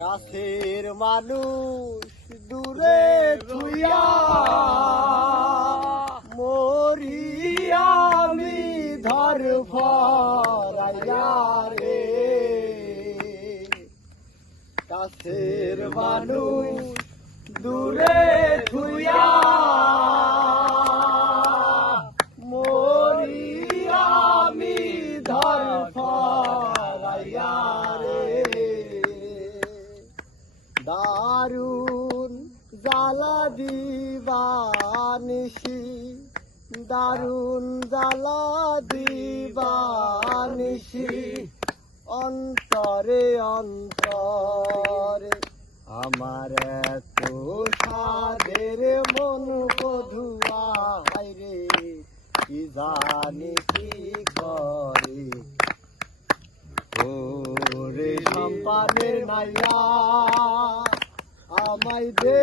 কাছের মানুষ দূরে থুইয়া মরি আমি ধর ফরাইয়া রে। কাছের মানুষ দূরে থুইয়া মরি আমি ধর ফরাইয়া রে। দারুণ জ্বালা দিবানিসি, দারুণ জ্বালা দিবানিসি, অন্তরে অন্তরে আমার এত সাদের মন বধুয়াই রে। কি জানি কি করে ওরে সম্পানের নাইয়া আমায় দে।